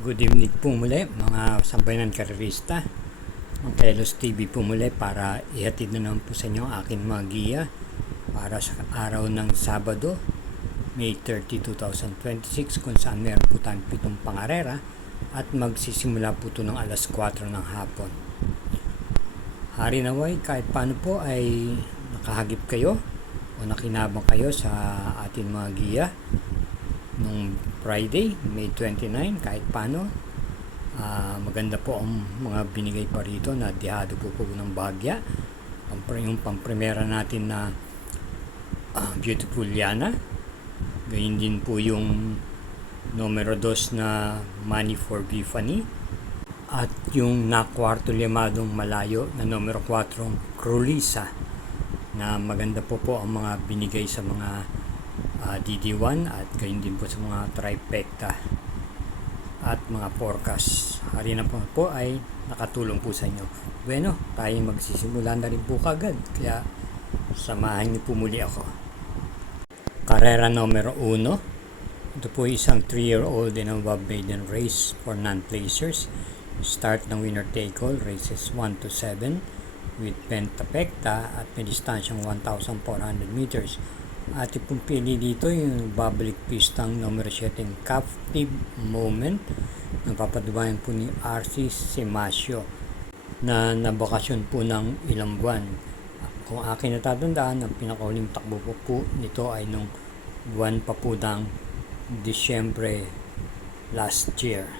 Good evening po muli mga sambayanan karerista. Ang Kelos TV po muli para ihatid na naman po sa inyo ang aking mga giya para sa araw ng Sabado, May 30, 2026 kung saan meron po tayong 7 pangarera at magsisimula po ito ng alas 4 ng hapon. Hari naway kahit paano po ay nakahagip kayo o nakinabang kayo sa ating mga giya nung Friday, May 29, kahit paano. Maganda po ang mga binigay pa rito na dihado po ng bahagya. Yung pampremera natin na Beautiful Liana. Gayun din po yung numero 2 na Money for Bifani. At yung na kwarto limadong malayo na numero 4 Crulisa. Na maganda po ang mga binigay sa mga DD1 at gayon din po sa mga trifecta at mga forecast. Hari na po ay nakatulong po sa inyo. Bueno, tayo magsisimula na rin po kagad, kaya samahan niyo po muli ako. Karera numero 1. Ito po isang 3-year-old and above maiden race for non-placers. Start ng winner take all, races 1 to 7 with pentapecta at may distansyang 1,400 meters. At pong pili dito yung babalik pistang numero 7 Captive Moment na papadubayan po ni RC Simasio na nabakasyon po ng ilang buwan. Kung akin natatandaan, ang pinakahuling takbo po nito ay nung buwan pa po ng Disyembre last year.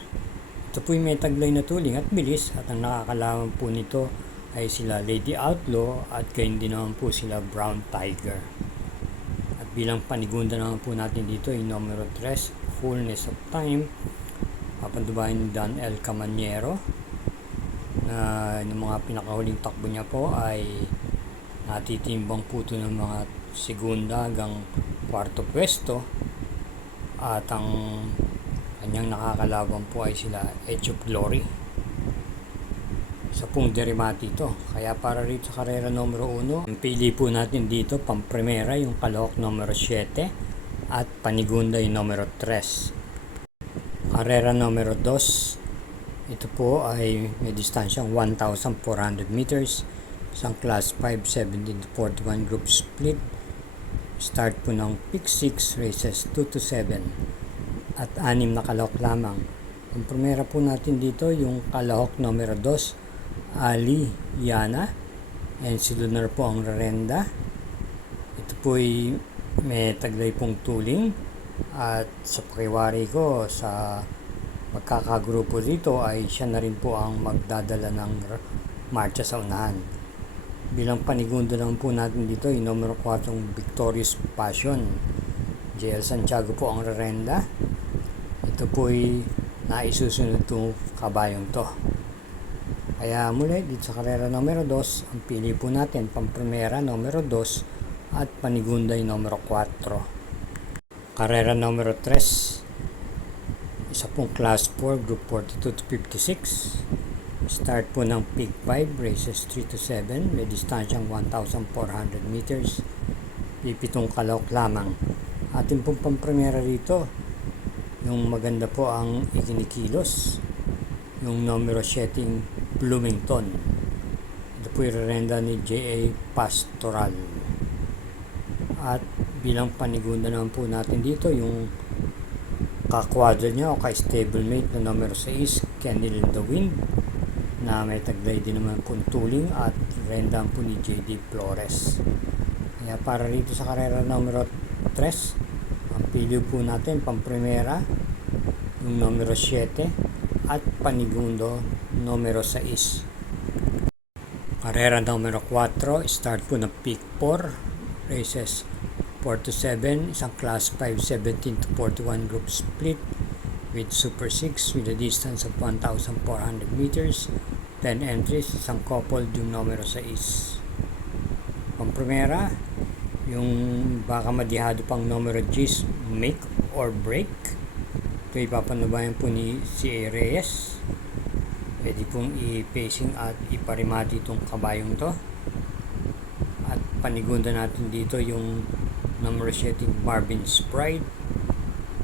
Ito po yung may taglay na tuling at bilis at ang nakakalaman po nito ay sila Lady Outlaw at gayon din naman po sila Brown Tiger. Bilang panigunda naman po natin dito ay numero 3, Fullness of Time. Papandubayan ni Dan L. Camaniero na yung mga pinakahuling takbo niya po ay natitimbang po ito ng mga segunda hanggang kwarto pwesto at ang kanyang nakakalaban po ay sila Edge of Glory sa pong derimati ito. Kaya para rito sa karera numero 1, ang pili po natin dito pampremera yung kalahok numero 7 at panigunda yung numero 3. Karera numero 2, ito po ay may distansyang 1,400 meters, isang class 5, 17 to 41 group split. Start po ng pick 6, races 2 to 7 at 6 na kalahok lamang. Ang primera po natin dito yung kalahok numero 2, Ali Yana, and si Lunar po ang rerenda. Ito po ay may taglay pong tuling at sa pakiwari ko sa magkakagrupo dito ay siya na rin po ang magdadala ng marcha sa unahan. Bilang panigundo naman po natin dito yung numero 4 Victorious Passion, JL Santiago po ang rerenda. Ito po ay naisusunod itong kabayong to. Kaya muli dito sa karera numero 2, ang pili po natin pampremera numero 2 at panigunda yung numero 4. Karera numero 3, isa pong class 4 group 42 to 56. Start po ng pick 5, races 3 to 7, may distansyang 1,400 meters, pipitong kalahok lamang. Atin pong pampremera rito yung maganda po ang ikinikilos, yung numero 7 Bloomington. Ito po yung rerenda ni J.A. Pastoral. At bilang panigunda naman po natin dito yung kakwadra niya o ka-stablemate na numero 6 Candle in the Wind na may taglay din naman po tuling at renda po ni J.D. Flores. Kaya para rito sa karera numero 3, ang pili po natin pampremera yung numero 7 at panigundo numero 6. Karera numero 4, start po ng pick 4, races 4 to 7, isang class 5, 17 to 41 group split with super 6 with a distance of 1,400 meters, 10 entries, isang coupled yung numero 6. Pampremera, yung baka madihado pang numero 10, Make or Break. Ito ipapanubayan po ni C.A. Reyes. Pwede pong i-pacing at iparimati itong kabayong to. At panigunda natin dito yung number 7 Marvin's Pride.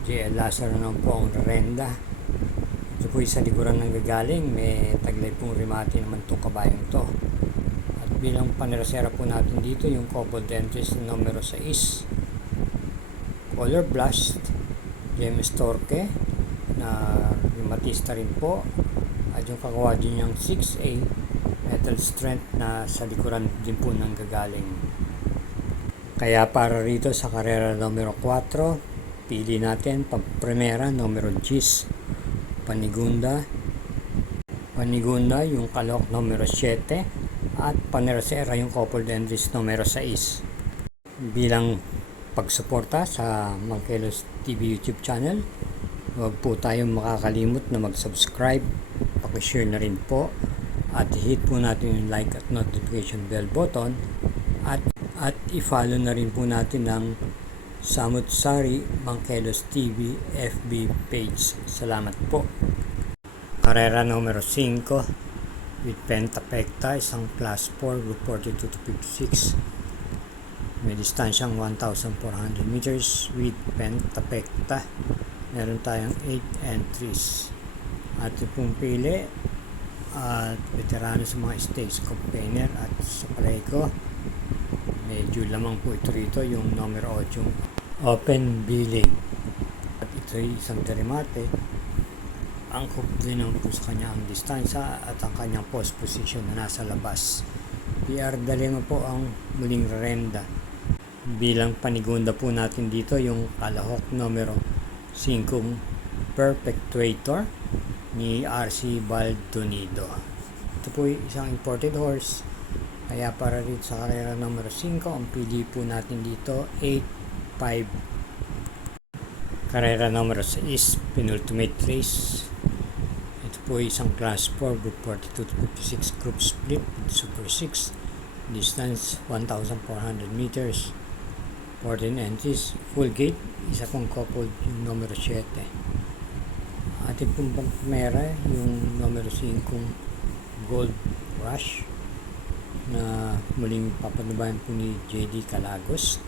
J.L. Lazaro naman po ang renda. Ito Ito po sa likuran ng gagaling, may taglay pong remate naman itong kabayong to. At bilang panerasera po natin dito, yung coupled entries na numero 6, Color Blast, James Torque, na rematista rin po. At yung kakawadyo niyang 6A, Metal Strength na sa likuran din po ng gagaling. Kaya para rito sa karera numero 4, pili natin pag-primera numero 10, Panigunda, yung kalok numero 7, at panerasera yung coupled entries numero 6. Bilang pagsuporta sa Mangkelos TV YouTube channel, huwag po tayong makakalimot na mag-subscribe, paki-share na rin po, at hit po natin yung like at notification bell button, at i-follow na rin po natin ng Samut Sari Mangkelos TV FB page. Salamat po. Karera numero 5 with Pentapecta, isang class 4 group 42 to 56. May distansyang 1,400 meters with Pentapecta. Meron tayong 8 entries. At pong pili at veterano sa mga stakes container at sa palay ko, medyo lamang po ito rito, yung numero 8 open billing. At ito ay isang deremate. Ang din naman po sa kanya ang distansya at ang kanyang post position na nasa labas. PR Dalema po ang muling renda. Bilang panigunda po natin dito yung kalahok numero 5 Perpetuator ni RC Baldonido. Ito po ay isang imported horse. Kaya para dito sa karera numero 5, ang pili po natin dito 8-5. Karera numero 6, penultimate race. Ito po ay isang class 4 group 42 to 56 group split super 6. Distance 1,400 meters. 14 entries, full gate, isa pong coupled yung numero 7. Ating pong pamera yung numero 5 Gold Rush na muling papanubayan po ni JD Calagos.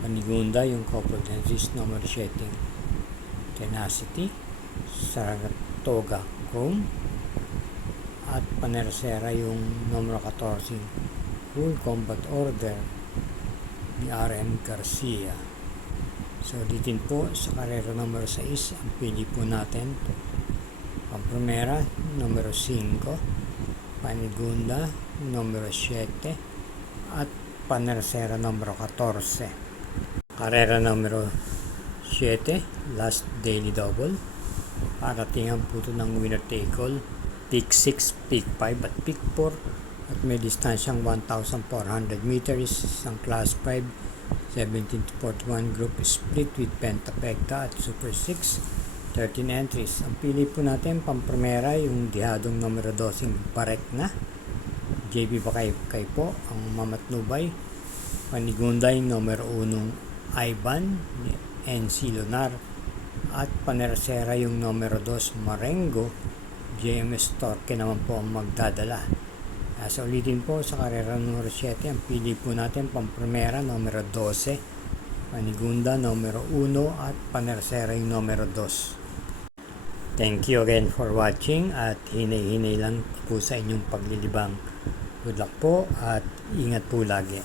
Panigunda yung coupled entries numero 7 Tenacity, Saratoga Chrome, at panerasera yung numero 14 Full Combat Order ni RM Garcia. So ditin po sa karera numero 6, ang pili po natin ang primera numero 5, Panigunda numero 7, at panerasera numero 14. Karera numero 7, last daily double. Paratingan po ito ng winner take all, pick 6, pick 5 at pick 4, at may distansyang 1,400 meters, isang class 5 17 to 41 group split with Pentapecta at super 6, 13 entries. Ang pili po natin pamprimera yung dihadong numero 12 Barek na JB Bakay po ang mamatnubay. Panigunda yung numero 1 Ivan NC Lunar, at panerasera yung numero 2 Marengo JMS Torque naman po ang magdadala. Sa ulitin po sa karera numero 7, ang pili po natin pamprimera numero 12, Panigunda numero 1, at panerasera yung numero 2. Thank you again for watching, at hinay-hinay lang po sa inyong paglilibang. Good luck po at ingat po lagi.